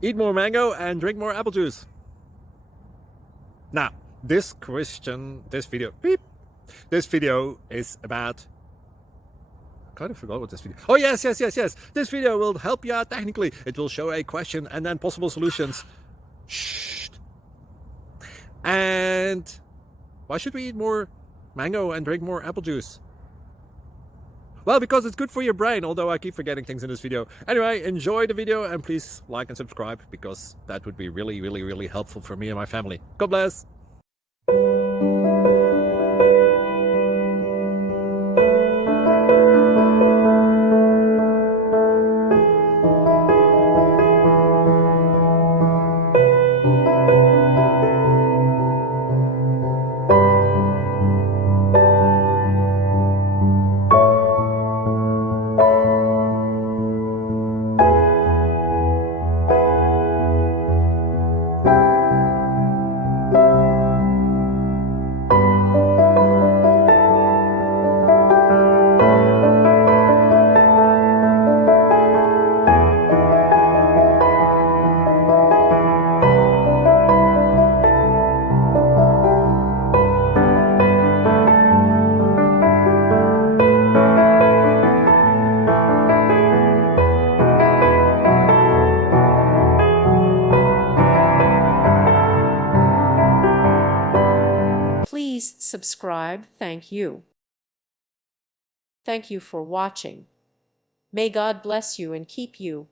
Eat more mango and drink more apple juice. Now, this video is about, I kind of forgot what this video. Oh, yes. This video will help you out technically. It will show a question and then possible solutions. Shh. And why should we eat more mango and drink more apple juice? Well, because it's good for your brain, although I keep forgetting things in this video. Anyway, enjoy the video and please like and subscribe, because that would be really helpful for me and my family. God bless. Please subscribe. Thank you. Thank you for watching. May God bless you and keep you.